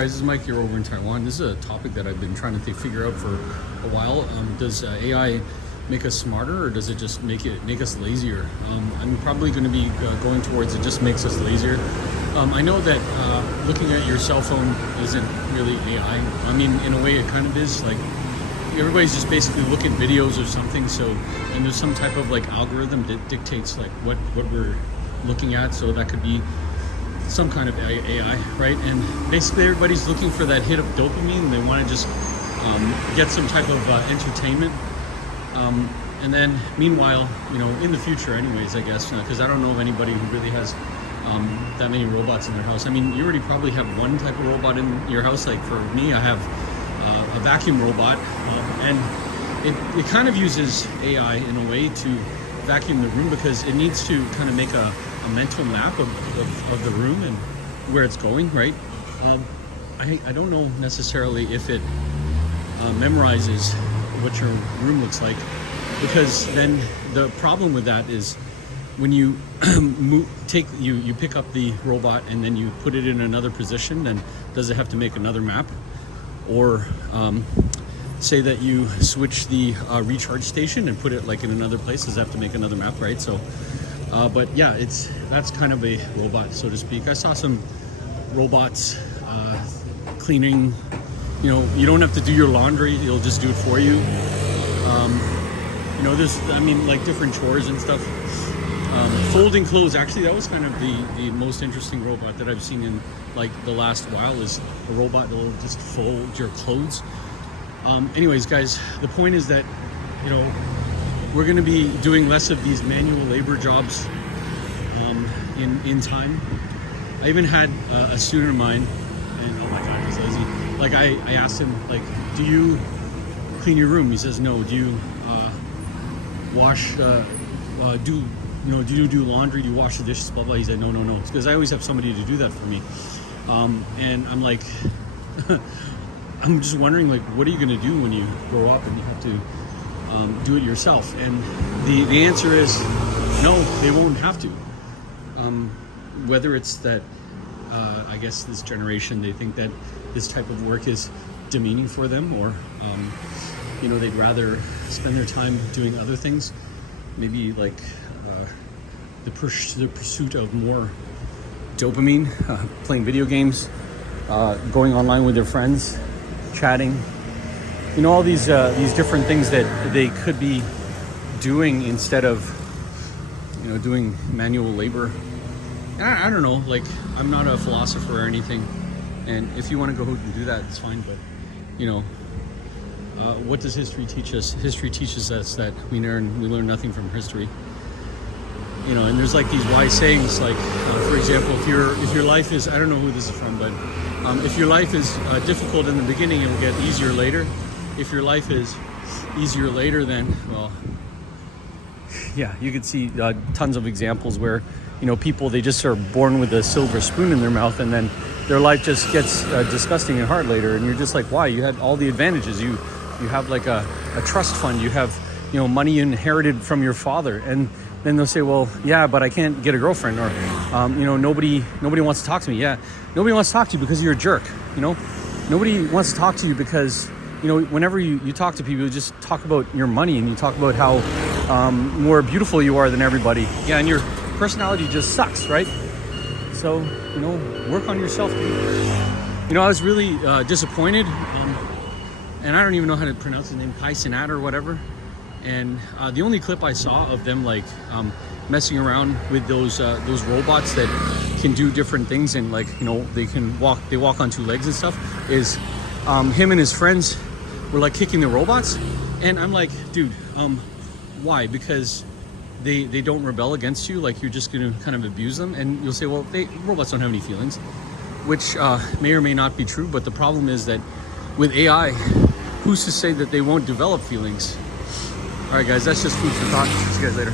Guys, this is Mike here over in Taiwan. This is a topic that I've been trying to figure out for a while. Does AI make us smarter, or does it just make us lazier? I'm probably going to be going towards it just makes us lazier. I know that looking at your cell phone isn't really AI. I mean, in a way, it kind of is. Like, everybody's just basically looking at videos or something. So, and there's some type of like algorithm that dictates like what we're looking at. So that could be some kind of AI, right? And basically everybody's looking for that hit of dopamine, and they want to just get some type of entertainment. And then meanwhile, in the future anyways, I guess, because I don't know of anybody who really has that many robots in their house. I mean, you already probably have one type of robot in your house. Like for me, I have a vacuum robot, and it kind of uses AI in a way to vacuum the room, because it needs to kind of make a mental map of the room and where it's going, right? I don't know necessarily if it memorizes what your room looks like, because then the problem with that is when you you pick up the robot and then you put it in another position, then does it have to make another map? Or say that you switch the recharge station and put it like in another place, does it have to make another map, right? So but yeah, that's kind of a robot, so to speak. I saw some robots cleaning. You don't have to do your laundry; it'll just do it for you. There's, like different chores and stuff. Folding clothes. Actually, that was kind of the most interesting robot that I've seen in like the last while. Is a robot that will just fold your clothes. Anyways, guys, the point is that we're going to be doing less of these manual labor jobs in time. I even had a student of mine, and oh my god, he's lazy. Like I asked him, like, do you clean your room? He says no. Do you wash? Do you do laundry? Do you wash the dishes? Blah blah. He said no. It's because I always have somebody to do that for me. And I'm like, I'm just wondering, like, what are you going to do when you grow up and you have to do it yourself? And the answer is no, they won't have to. Whether it's that I guess this generation, they think that this type of work is demeaning for them, or they'd rather spend their time doing other things, maybe like the pursuit of more dopamine, playing video games, going online with their friends, chatting, all these different things that they could be doing instead of doing manual labor. I don't know, like, I'm not a philosopher or anything, and if you want to go and do that, it's fine. But what does history teach us? History teaches us that we learn nothing from history. And there's like these wise sayings, like for example, if your life is, I don't know who this is from, but if your life is difficult in the beginning, it will get easier later. If your life is easier later, then, well, yeah, you could see tons of examples where people, they just are born with a silver spoon in their mouth, and then their life just gets disgusting and hard later, and you're just like, why? You had all the advantages. You have like a trust fund, you have money you inherited from your father, and then they'll say, well, yeah, but I can't get a girlfriend, or nobody wants to talk to me. Yeah, nobody wants to talk to you because you're a jerk. Nobody wants to talk to you because whenever you talk to people, you just talk about your money, and you talk about how more beautiful you are than everybody. Yeah, and your personality just sucks, right? So work on yourself, dude. I was really disappointed, and I don't even know how to pronounce his name, Kai Cenat or whatever. And the only clip I saw of them like messing around with those robots that can do different things, and like they walk on two legs and stuff, is him and his friends were like kicking the robots, and I'm like, dude, why? Because they don't rebel against you, like you're just gonna kind of abuse them. And you'll say, well, robots don't have any feelings, which may or may not be true. But the problem is that with AI, who's to say that they won't develop feelings? All right, guys, that's just food for thought. See you guys later.